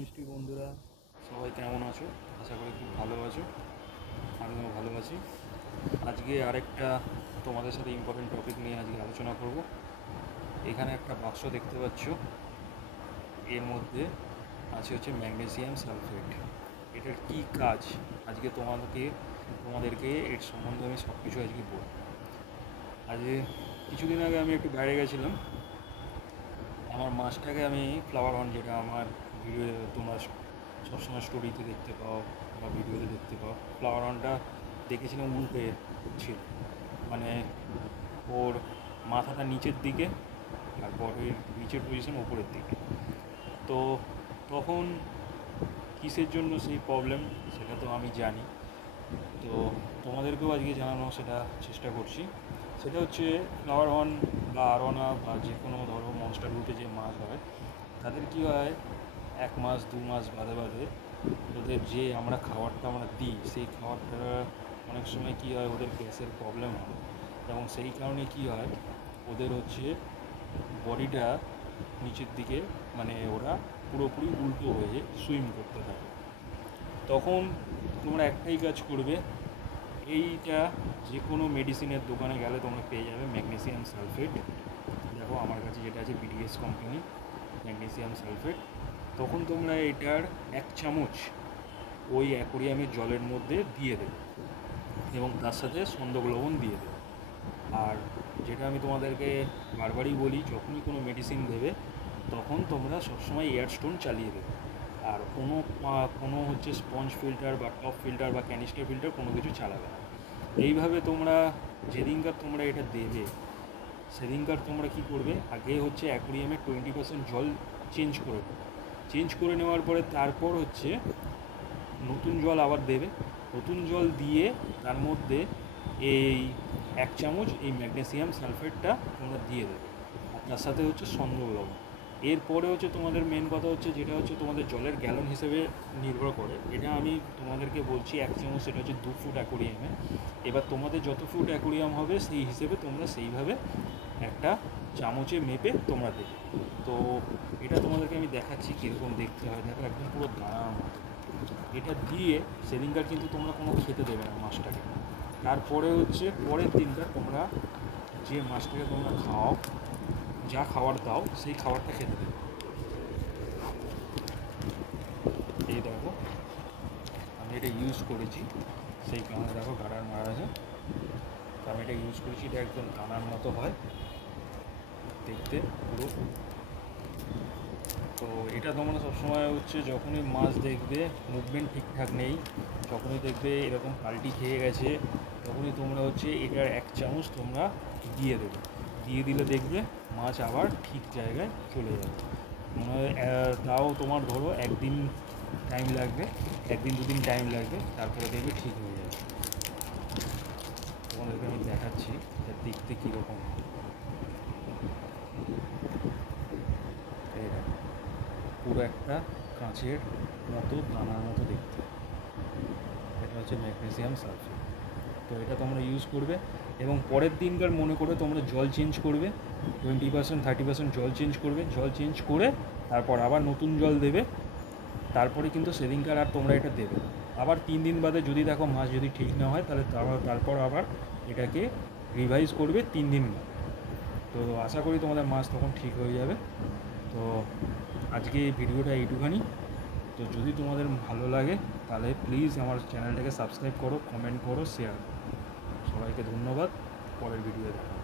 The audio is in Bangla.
মিষ্টি বন্ধুরা, সবাই কেমন আছো? আশা করি খুব ভালো আছো। আমিও ভালো আছি। আজকে আরেকটা তোমাদের সাথে ইম্পর্টেন্ট টপিক নিয়ে আজকে আলোচনা করব। এখানে একটা বাক্স দেখতে পাচ্ছ, এর মধ্যে আছে হচ্ছে ম্যাগনেসিয়াম সালফেট। এটার কি কাজ আজকে তোমাদেরকে এর সম্বন্ধে আমি সব কিছু আজকে বলব। আজকে কিছুদিন আগে আমি একটু বাইরে গেছিলাম। আমার মাছটাকে আমি ফ্লাওয়ার অন, যেটা আমার ভিডিও তোমরা সবসময় স্টোরিতে দেখতে পাও বা ভিডিওতে দেখতে পাও, ফ্লাওয়ার অনটা দেখেছিলাম উল্টে ছিল, মানে ওর মাথাটা নিচের দিকে আর বডির নিচের পজিশন উপরের দিকে। তো তখন কিসের জন্য সেই প্রবলেম সেটা তো আমি জানি, তো তোমাদেরকেও আজকে জানানো সেটা চেষ্টা করছি। সেটা হচ্ছে ফ্লাওয়ার অন বা আরোনা বা যে কোনো ধরো মনস্টার রুটে যে মাছ হয়, তাদের কী হয়, 1 মাস 2 মাস বাদে বাদে ওদের যে আমরা খাবারটা দিই, সেই খাবারটা অনেক সময় কী হয়, ওদের গ্যাসের প্রবলেম হয়, এবং সেই কারণে কী হয়, ওদের হচ্ছে বডিটা নিচের দিকে, মানে ওরা পুরোপুরি উল্টো হয়ে সুইম করতে থাকে। তখন তোমরা একটাই কাজ করবে, এইটা যে কোনো মেডিসিনের দোকানে গেলে তোমরা পেয়ে যাবে ম্যাগনেসিয়াম সালফেট। দেখো আমার কাছে যেটা আছে বিডিএস কোম্পানি ম্যাগনেসিয়াম সালফেট। তখন তোমরা এটার 1 চামচ ওই অ্যাকোরিয়ামের জলের মধ্যে দিয়ে দেবে এবং তার সাথে সন্দক লবণ দিয়ে দেবে। আর যেটা আমি তোমাদেরকে বারবারই বলি, যখনই কোনো মেডিসিন দেবে তখন তোমরা সবসময় এয়ারস্টোন চালিয়ে দেবে। আর কোনো হচ্ছে স্পঞ্জ ফিল্টার বা টপ ফিল্টার বা ক্যানিস্টার ফিল্টার কোনো কিছু চালাবে না। এইভাবে তোমরা যেদিনকার তোমরা এটা দেবে সেদিনকার তোমরা কি করবে, আগে হচ্ছে অ্যাকোরিয়ামে 20% জল চেঞ্জ করে দেবে। চেঞ্জ করে নেওয়ার পরে তারপর হচ্ছে নতুন জল আবার দেবে। নতুন জল দিয়ে তার মধ্যে এই 1 চামচ এই ম্যাগনেসিয়াম সালফেটটা তোমরা দিয়ে দেবে, আর তার সাথে হচ্ছে সন্দক লবণ। এরপরে হচ্ছে তোমাদের মেন কথা হচ্ছে, যেটা হচ্ছে তোমাদের জলের গ্যালন হিসেবে নির্ভর করে। এটা আমি তোমাদেরকে বলছি 1 চামচ, সেটা হচ্ছে 2 ফুট অ্যাকোরিয়ামে। এবার তোমাদের যত ফুট অ্যাকোরিয়াম হবে সেই হিসেবে তোমরা সেইভাবে একটা চামচে মেপে তোমরা দেবে। তো এটা তোমাদেরকে আমি দেখাচ্ছি কীরকম দেখতে হয়। দেখো একদম পুরো দাঁড়ানো মতো। এটা দিয়ে সেদিনকার কিন্তু তোমরা কোনো খেতে দেবে না মাছটাকে। তারপরে হচ্ছে পরের দিনকার তোমরা যে মাছটাকে তোমরা খাও, যা খাবার দাও সেই খাবারটা খেতে দেবে। এই দেখো আমি এটা ইউজ করেছি, সেই কারণে দেখো গাড়ার মারা আছে। তো আমি এটা ইউজ করেছি, এটা একদম দানার মতো হয় দেখতে পুরো। তো এটা তোমরা সবসময় হচ্ছে যখনই মাছ দেখবে মুভমেন্ট ঠিকঠাক নেই, যখনই দেখবে এরকম পাল্টি খেয়ে গেছে, তখনই তোমরা হচ্ছে এটার 1 চামচ তোমরা দিয়ে দেবে। দিয়ে দিলে দেখবে মাছ আবার ঠিক জায়গায় চলে যাবে। মনে হয় তাও তোমার ধরো একদিন টাইম লাগবে, 1 দিন 2 দিন টাইম লাগবে, তারপরে দেখবে ঠিক হয়ে যাবে। তোমাদেরকে আমি দেখাচ্ছি এটা দেখতে কীরকম। এই দেখো পুরো একটা কাঁচের মতো দানার মতো দেখতে, এটা হচ্ছে ম্যাগনেসিয়াম সালফেট। তো এটা তোমরা ইউজ করবে এবং পরের দিনকার মনে করে তোমরা জল চেঞ্জ করবে, 20% 30% জল চেঞ্জ করবে। জল চেঞ্জ করে তারপর আবার নতুন জল দেবে। তারপরে কিন্তু সেদিনকার আর তোমরা এটা দেবে না। আবার 3 দিন বাদে যদি দেখো মাছ যদি ঠিক না হয়, তাহলে তারপর আবার এটাকে রিভাইজ করবে 3 দিন বাদে। তো আশা করি তোমাদের মাছ তখন ঠিক হয়ে যাবে। তো আজকে এই ভিডিওটা এইটুখানি। তো যদি তোমাদের ভালো লাগে তাহলে প্লিজ আমার চ্যানেলটাকে সাবস্ক্রাইব করো, কমেন্ট করো, শেয়ার করো। সবাইকে ধন্যবাদ। পরের ভিডিও দেখা।